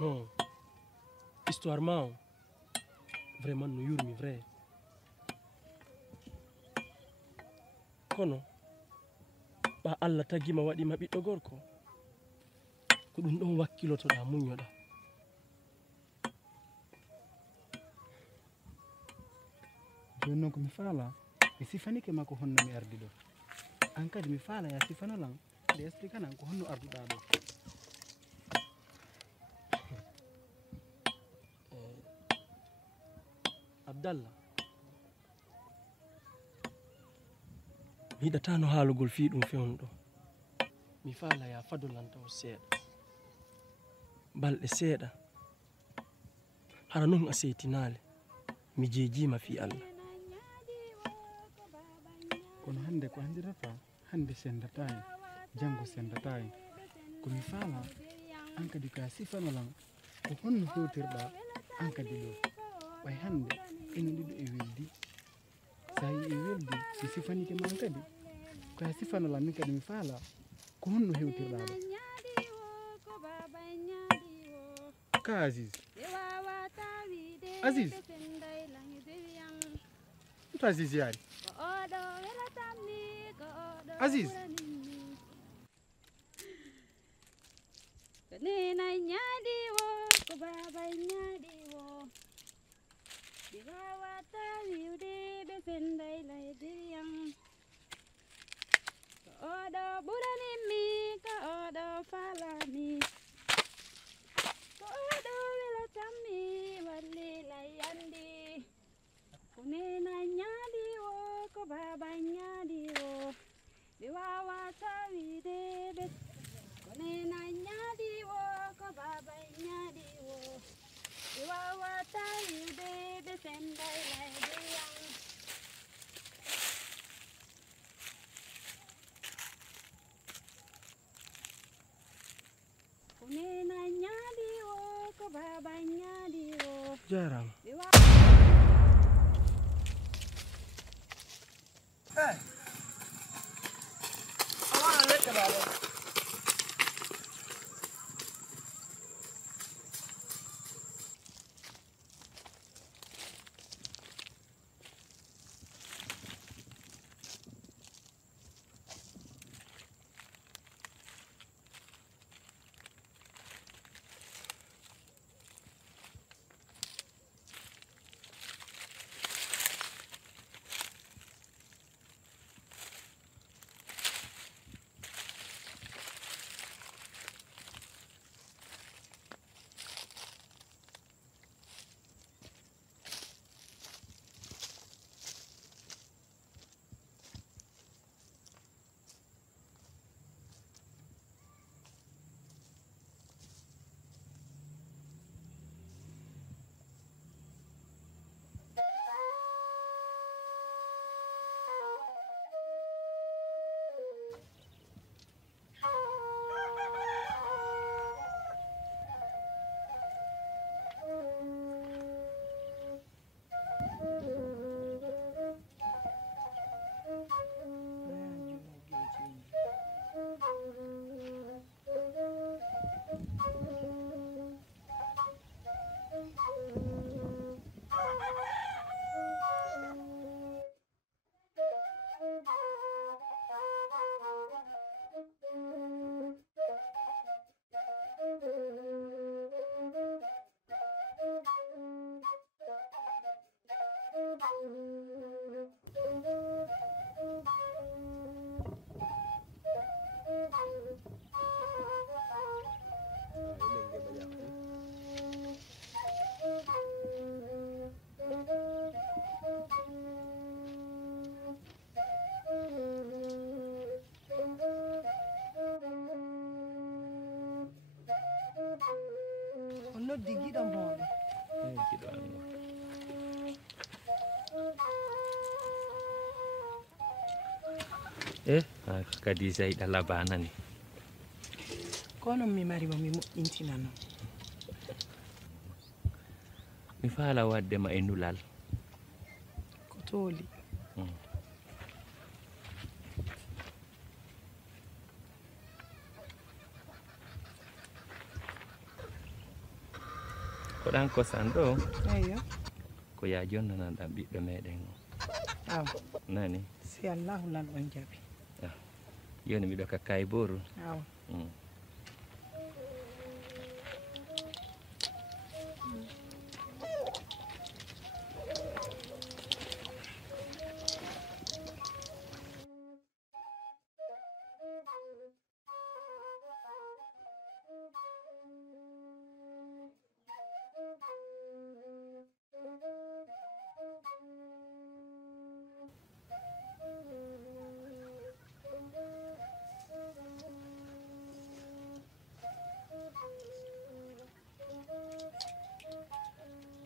Non. Histoire ma vraiment no yurmi vrai. Kono ba Allah tagima waɗima ɓiɗɗo gorko ko ɗum ɗon wakkilotoɗa muñoɗa. joni noon ko mi faala mi sifanike makko honno mi ardi ɗo an kadi mi faala ya sifanolan nde expliquanan ko honno arduɗa ɗo. Abdallah mi yiɗatano haalugol fi ɗum fewnu ɗo. Mi faala ya fadolanta o seeɗa balɗe seeɗa hara non a seetinale mi jeejima fi Allah. kono hande ko andirata hande sendatayi janggo sendatayi komi faala an kadi ka sifanolan ko honno hewtirɗa an kadi ɗo ɓay hande enen ɗiɗo e weldi sa yi e weldi mi sifanike man kadi ka sifanolan min kadi mi faala ko honno hewtirɗa ɗo ka Aziz Aziz to Aziz yaari Aziz nena nyadi wo ko baba nyadi wo digawa tawiude be sendai lay diriyam ko odo burani mi ko odo falami ko odo wela tammi walli lay andi ko nena nyadi wo ko baba nyadi wo digawa tawiude be nena nyadi wo ko baba nyadi wo wawa tayude be sendai lay diyam ko nena nyadi wo ko baba nyadi wo jarama. Hey, I want to look about it. noddi giɗo moɗo giɗo Allah kadi Zeyɗa labanani kono mi mari mo mi moƴƴintinano mi faala waddema e nulal ko tooli ko ɗan kosan ɗo eyyo ko ya jonnanan ɗam ɓiɗɗo meɗen o aw nani si allahu lan on jaɓi joni miɗo kakka e boru aw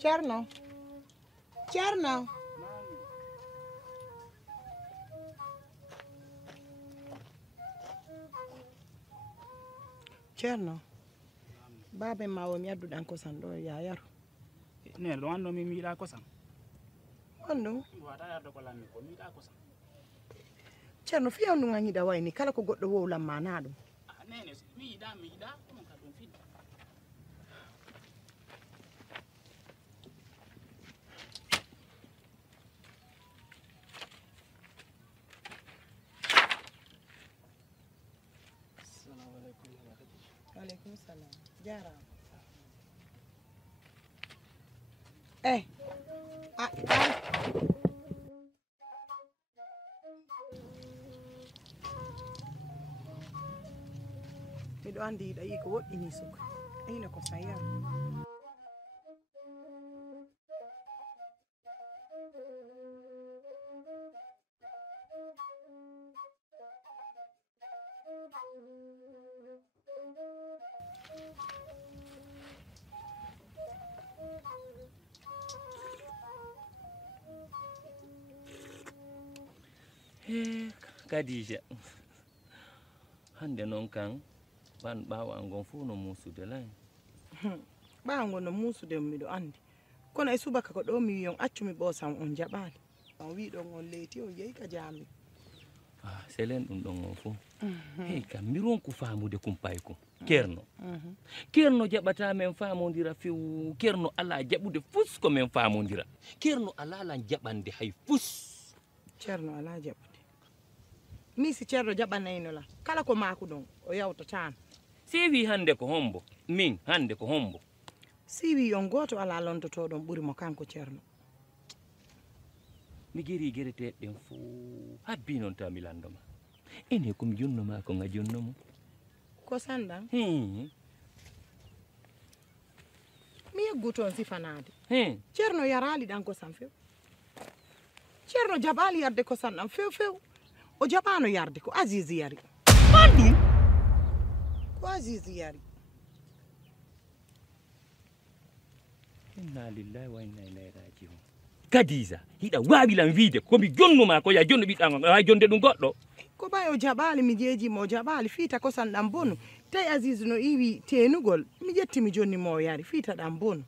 Cerno Cerno babe ma o mi adduɗan kosan ɗo ya yaro ne lo ando mi miiɗa kosam on ɗum wata yarde ko lammi ko miiɗa kosam Cerno fiya on ɗum an yiɗa wayni kala ko goɗɗo wowlan ma na ɗum nene mi yiɗa ɗum ka ɗum fiɗɗa aleykum salam jarama miɗo andi yiɗa yi ko woɗɗini suka ina ko sayar Kadija hande noon kan ɓan ɓawa ngon fuu no musude lay ɓawango no musude miɗo andi kono e subaka ko ɗo mi wiyon accumi ɓosam on jaɓali on wiɗon on leyti on yehi ka jami selen ɗum ɗon on fuu hey kam mi ronku famude kumpay kum Kerno Kerno jaɓata men famodira few Kerno ala jaɓude fus ko men famodira Kerno ala lan jaɓande hay fus Cerno ala jaɓude mi si Cerno jaɓanayno la kala ko maku ɗon o yawtatano siwi hande ko hombo min hande ko hombo siwi on goto ala londotoɗon ɓuuri mo kanko Cerno mi geri gereteɗen fuu habbi noon ta mi landoma ene komi jonnoma ko nga jonnomo ko sanɗan mi yeggu toon sifanade Cerno yarali ɗan kosan few Cerno jaɓali yarde kosan ɗan few few o jaɓano yarde ko Azizi yari man ɗum ko Azizi yari inna lillahi wa inna ilayhi raji'un Kadija hiɗa wawilan wiide komi jonnuma ko ya jonno ɓiɗɗa ha jonde ɗum goɗɗo ko ɓay o jaɓali mi jeejimo o jaɓali fiita kosan ɗan bonu tawi Azizi no iwi tenugol mi ƴetti mi jonni mo o yari fiita ɗan bonu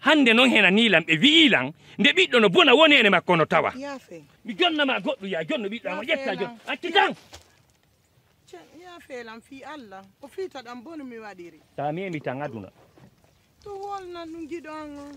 hande noon hena nilan ɓe wi'ilan nde ɓiɗɗo no bona wonene makko no tawa yaafe mi jonnama goɗɗo ya jonno ɓiɗɗo mo ƴetta jon acci tan yaafelan fi Allah o fiita ɗan bonu mi waɗiri ta memi tan aduna to wolnan ɗum giɗo an o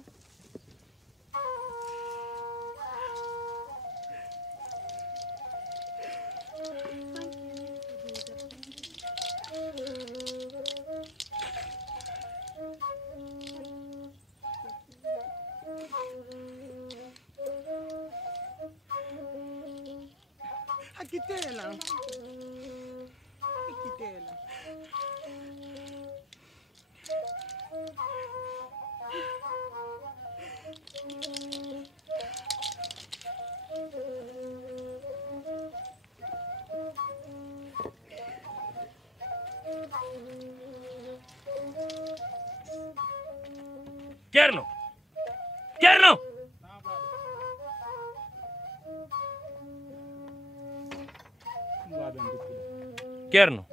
Hakkitela. Kerno Kerno Kerno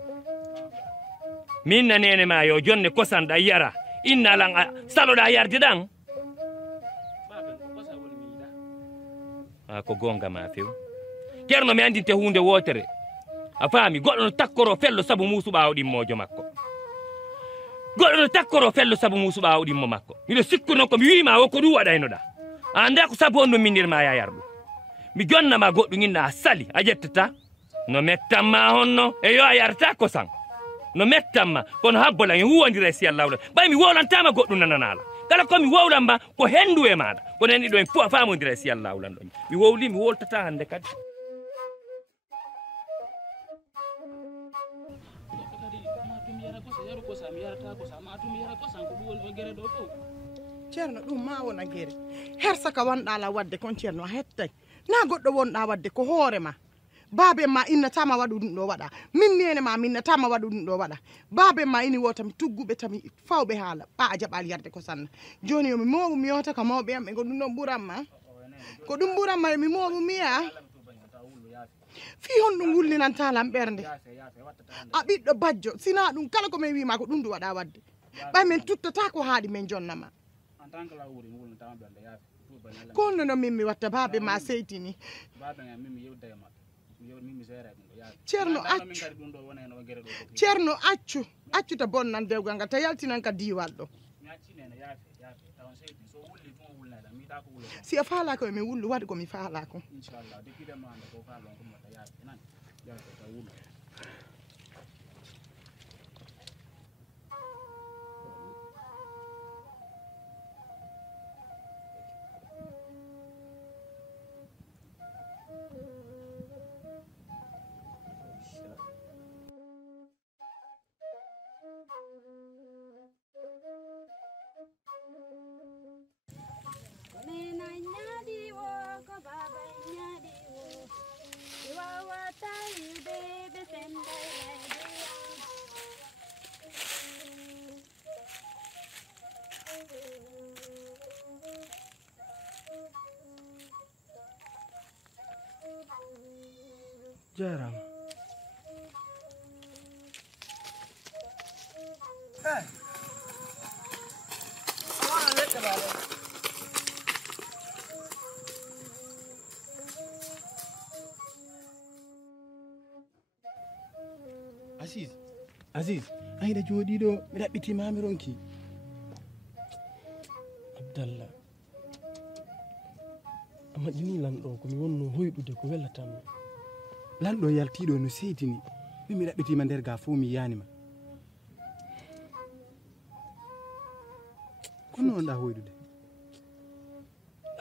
min nanene ma yo jonne kosanɗa yara inna lan saloɗa yarde ɗan ko gonga ma few Kerno mi andinte hunde wotere a faami goɗɗo no takkoro fello saabu musu ɓawo ɗimmojo makko goɗɗo no takkoro fello sabu musuɓa awɗimmo makko miɗo sikkuno ko mi wima o ko ɗum waɗaynoɗa anda ko sabu on ɗum minnirma yayarɗum mi jonnama goɗɗum inna a sali a ƴettata no mettanma honno e yo a yarata kosan no mettanma kono habbola mi huwodira e siyal lawla ɓay mi wolantama goɗɗum nananala kala komi wowlanma ko hendu e maɗa kono en ɗiɗo en fof a famodira e siyal lawlan ɗon mi wowli mi woltata hande kadi ceerno ɗum ma wona guere her saka wonɗala wadde kon ceerno a hettay na goɗɗo wonɗa wadde ko hoore ma baabe ma innatama waɗu ɗum ɗo waɗa min nene ma minnatama waɗu ɗum ɗo waɗa baabe ma ini wo tami tugguɓe tami fawɓe haala ɓa a jaɓali yarde ko sanna joni yomi moɓu mi yewta ka mawɓe am ɓe ko ɗum ɗon ɓuranma ko ɗum ɓuranma yomi moɓu miya fi hon ɗum wulninantalam ɓernde a ɓiɗɗo bajjo sina ɗum kala ko min wima ko ɗum du waɗa wadde ɓay min tuttata ko haaɗi min jonnama kolno no min mi watta baabe ma seytini ceerno accu to bonnan dewgal ngal ta yaltinan ka diwal ɗo si a faala ko mi wullu waɗi komi faala ko Jarang. Aziz ayda jooɗiɗo mi ɗaɓɓitimami ronki Abdallah amma ɗini lanɗo komi wonno hoyɗude ko welatanmi lanɗo yaltiɗo no seydini min mi ɗaɓɓitima nder ga fo mi yanima kono onɗa hoyɗude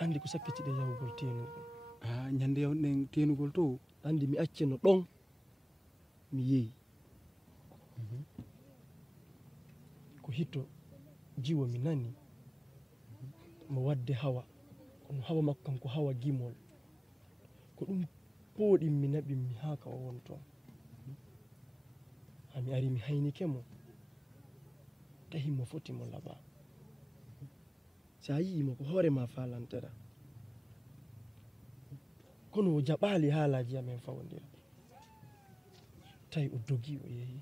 andi ko sakkitiɗe yawgol tenugol ñande yawɗen tenugol to andi mi acceno ɗon mi yeeyi ko hito jiwo mi nani mo wadde hawa kono hawa makko kam ko hawa gimol ko ɗum pooɗin mi naɓin mi haa ka o won toon hami ari mi haynike mo tahi mo foti mo laɓa si a yi'imo ko hoorema falantera kono o jaɓali haalaji amen fawodira tawi o dogi o yeehi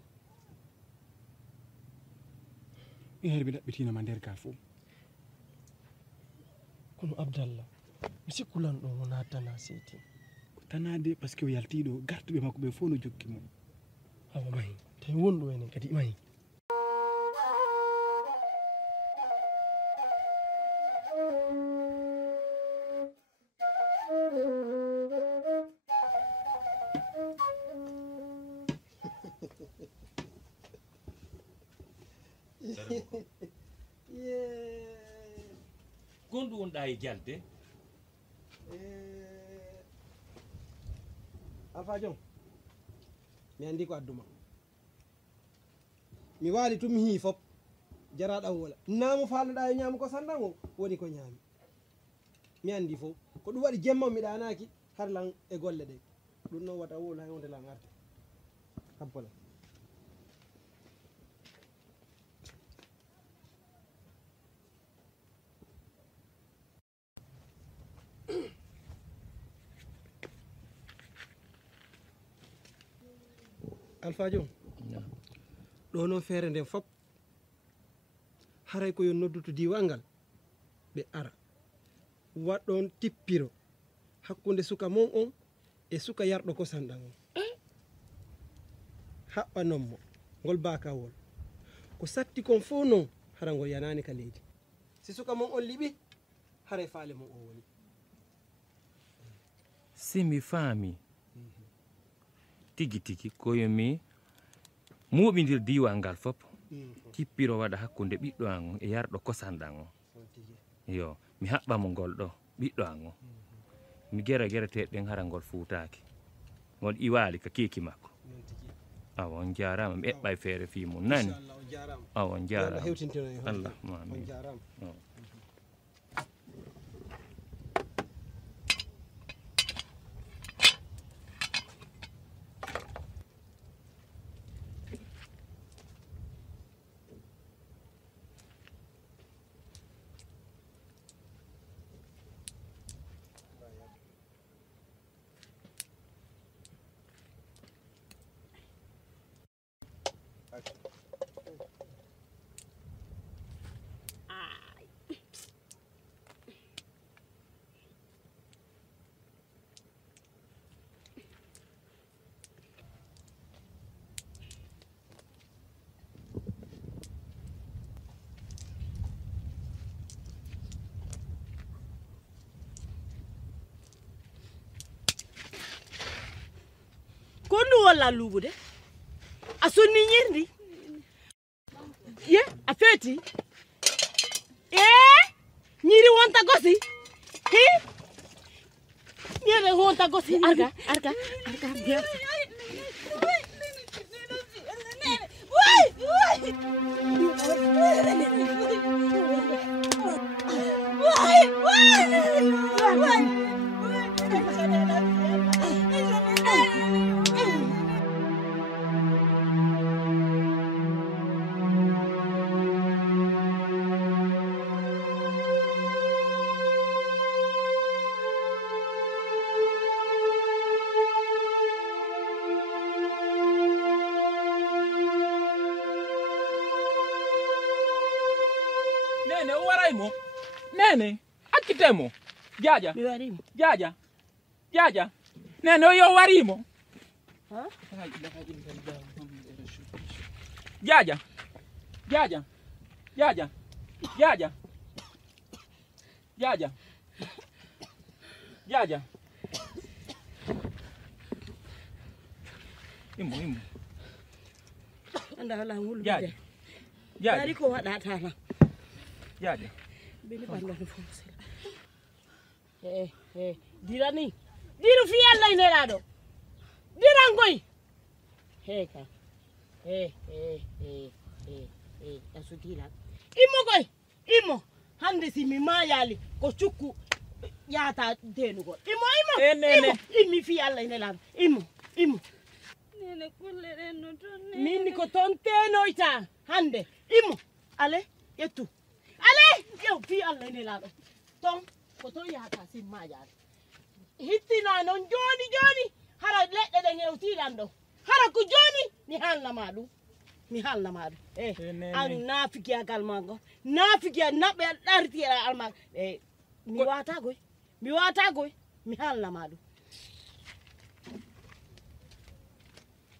her mi ɗaɓɓitinoma nder ga fo kono Abdallah mi sikkulanɗo wona tana seyti tanade par ce que o yaltiɗo gartuɓe makko ɓe fof no jokki mo awa mahi tawi wonɗo enen kadi mahi gonɗu wonɗa e jalde Alpha Diong mi andi ko adduma mi waali tum mi hii fop jaraɗam wola namo falloɗa e ñaamu ko sandan o woni ko ñaami mi andi fof ko ɗum waɗi jemma mi ɗanaki har lan e golle ɗe ɗum noon wata wolo hay wonde lan arde habbola Alpha Diong ɗo noon feere nden fop haray ko yo nodduto diwal ngal ɓe ara waɗɗon tippiro hakkunde suka mon on e suka yarɗo kosanɗan on haɓɓanon mo ngol bakawol ko satti kon fof noon hara ngol yanani ka leydi si suka mon on liɓi haray faale mon o woni simi faami tigi tigi koyomi muɓidir diwa ngal fop cippiro waɗa hakkunde ɓiɗɗo an o e yarɗo kosanɗan o yo mi haɓɓamo ngol ɗo ɓiɗɗo an o mi gera gereteɗen hara ngol fuutaki ngol iwali ka keeki makko awa on jarama mi eɓɓa e feere fi mum nani awa on jarama allahuma amin kondu walla luubude a sonni ñirndi ye a feeti ñiri wonta gosi hi ñiri wonta gosi arga Nene uwaraymo nene akkitemo jaja mi warimo jaja nene o yo warimo jaja imo anda wala ngulu jaja dari ko waɗata tan jaja bini bandani fof dira ni diru fi Allah inelaɗo diran koy ka asu dila immo koy immo hande simi mayali ko cukku yata denugol immo immi fi Allah inelaɗo immo nene kulle den no ton minni ko ton tenoyta hande immo ale yettu ale yow fi Allah inelaɗo ton ko ton yata simi mayali hittina non joni hara leɗɗe ɗen hewtiɗan ɗo hara ko joni mi halnama ɗum an nafikiyagal ma ngo nafikiya naɓɓe ɗartira alma mi wata goy mi halnama ɗum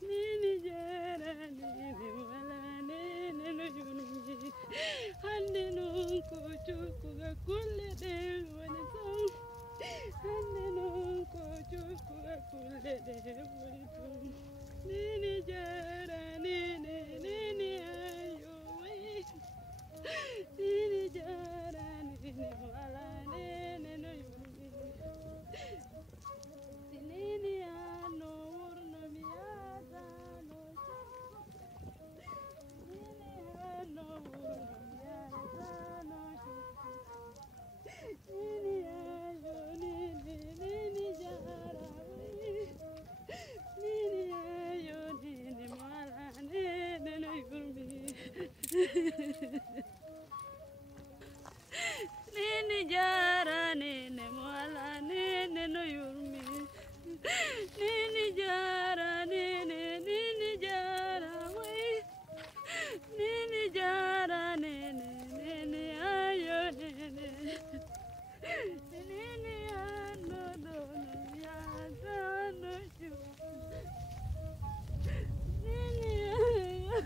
nini jarani wala nene no joni hande non ko cukkuga kulle ɗen woni ton hande non ko cukkuga kulle ɗen woni ton nini jarani nini ayo nini jarani wala nene no joni nini ano wurno mi yada no nini ano wurno mi yada no nini ayo nini jara nini ayo nini mala nene no yurmi nini jara nene mala nene no yurmi nini jara nini jara way nini jara nene ayo nene nini ano do ya no ju nini ayo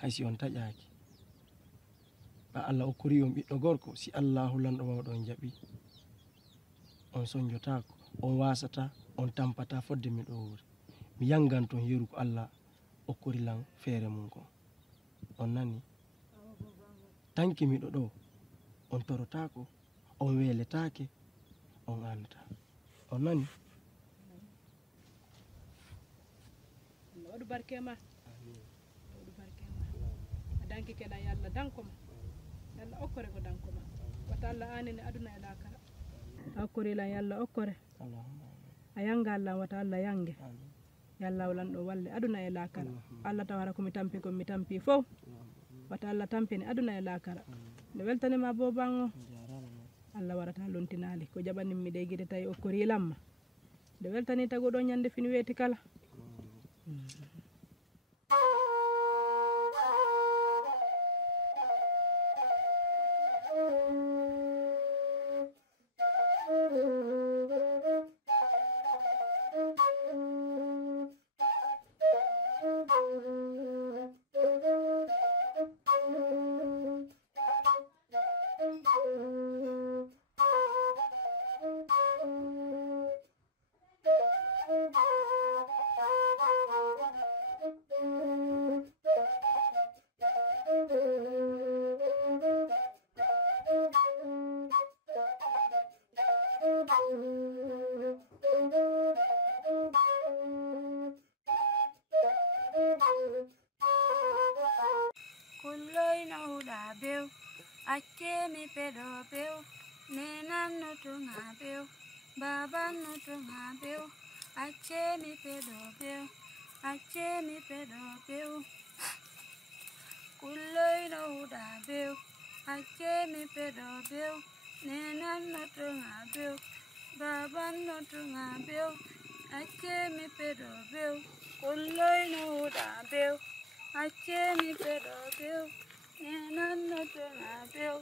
hay si on taƴaki ba Allah okkori on ɓiɗɗo gorko si Allahu lanɗo mawɗo on jaɓi on soñjotako on wasata on tampata fodde miɗo wuri mi yangan ton yeru ko Allah okkori lan feere mum ko on nani tanki miɗo ɗo on torotako on weletake on andata on nani waɗu barke ma waɗu barke ma a danki keɗa yalla dankoma yalla okkore ko dankoma wata Allah anene aduna e lakara a okkorilan yalla okkore a yangallan wata Allah yange yalla walan ɗo walle aduna e lakara Allah tawara komi tampi komi tampi fof wata Allah tampini aduna e lakara nde weltanima boban o Allah warata lontinali ko jaɓaninmi ɗe guiɗe tawi okkorilamma nde weltani taguɗo ñande fini weeti kala Akemi pedo beo, nenan no tunga beo, baba no tunga beo. Akemi pedo beo, akemi pedo beo. Kuloi no uda beo, akemi pedo beo, nenan no tunga beo, baba no tunga beo. Akemi pedo beo, kuloi no uda beo, akemi pedo beo. Nenan no tunga beo,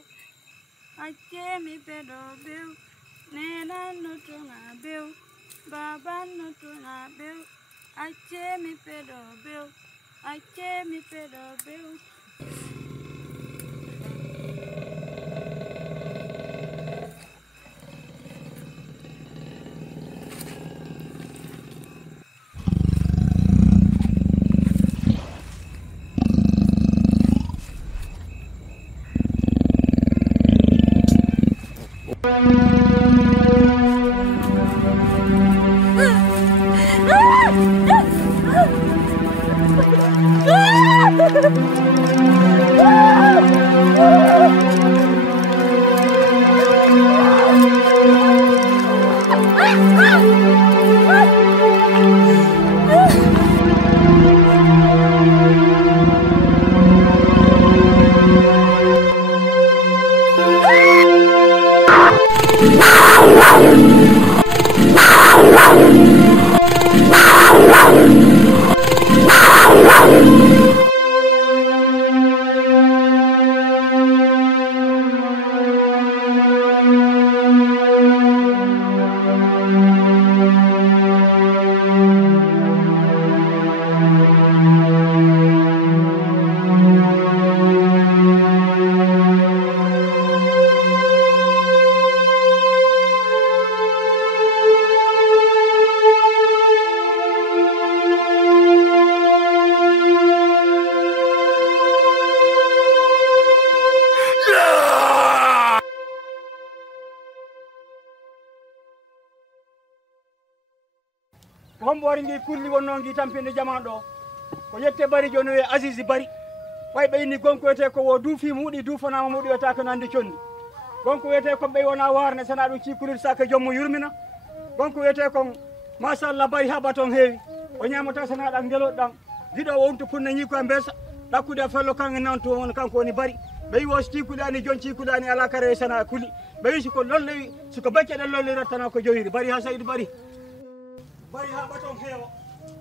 akemi pedo beo. Nenan no tunga beo, baba no tunga beo. Akemi pedo beo, akemi pedo beo. homɓore ndi kulli wonno ndi tampinde jamanu ɗo ko yette bari joni wiye Azizi Bari way ɓe inni gonko wiyete ko wo duufi muɗi duufanama muɗi wiyata ko nandi condi gonko wiyete ko ɓey wona warne sana ɗum cikkulir saka jommu yurmina gonko wiyete kon machallah Bari ha baton heewi o ñamata sana ɗan ngeloɗo ɗan giɗo o wonto punne ñikko e mbesa ɗakkude e fello kanko nan to won kanko woni Bari ɓe wi o so cikkuɗani joni cikkuɗani ala kare sana kuli ɓe wi siko lolloyi siko becce ɗen lolliratana ko joyiri Bari ha Saydou Bari Bari ha baton heewa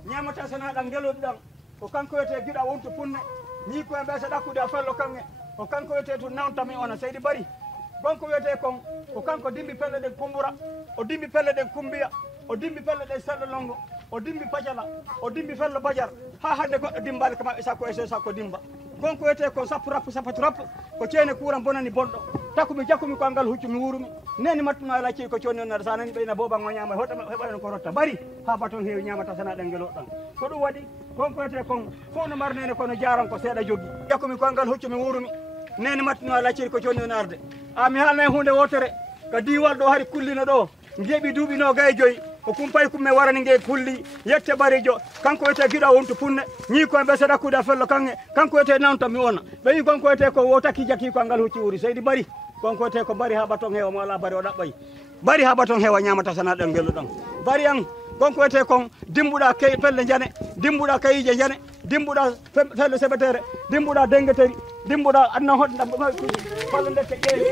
ñamata sana ɗan ngeloɗo ɗan ko kanko wiyete giɗo wonto punne ñikko e mbesa ɗakkude e fello kange ko kanko wiyete to nawtami ona Saydou Bari gonko wiyete kon ko kanko dimbi pelle ɗen kumbura o dimbi pelle ɗen kumbiya o dimbi pelle ɗen sello longo o dimbi pacala o dimbi fello bajar ha hande goɗɗo dimbali ko maɓɓe sakko e so sakko dimba gonko wiyete ko sappo rappo sapatu rappo ko ceene courant bonani bonɗo takumi jakkumi ko ngal huccumi wurumi neni mattuno ala cii ko conni on nada sa nani ɓeyna boba ngo ñama heɓaɗen ko rotta bari ha baton heewi ñamata sana ɗen ngeloɗon ko ɗum waɗi gonko wiyete kon fof no marnene kono jaran ko seeɗa jogui jakkumi ko ngal huccumi wurumi neni mattuno ala cii ko conni on arde mi haalna hunde wotere ko diwal ɗo hari kullino ɗo jeeɓi duuɓi 25 ko kumpay kumme warani nge kulli yette barijo kanko wiyete giɗo wonto punne ñi koye ɓe seeɗa kuuɗa fello kanko wiyete nanta mi wona ɓe wi gonko wiyete ko wo takki jakki ko ngal hucci wuri seydi bari gonko wiyete ko bari ha baton heewa mo ala bari o ɗaɓɓay bari ha baton heewa ñamata sana ɗen gelluɗon bari an gonko wiyete kon dimbuɗa pelle jane dimbuɗa kayije jane dimbuɗa felle seɓetere dimbuɗa dengeteri dimbuɗa adna hoɗɗa fallo ndeke ƴeewi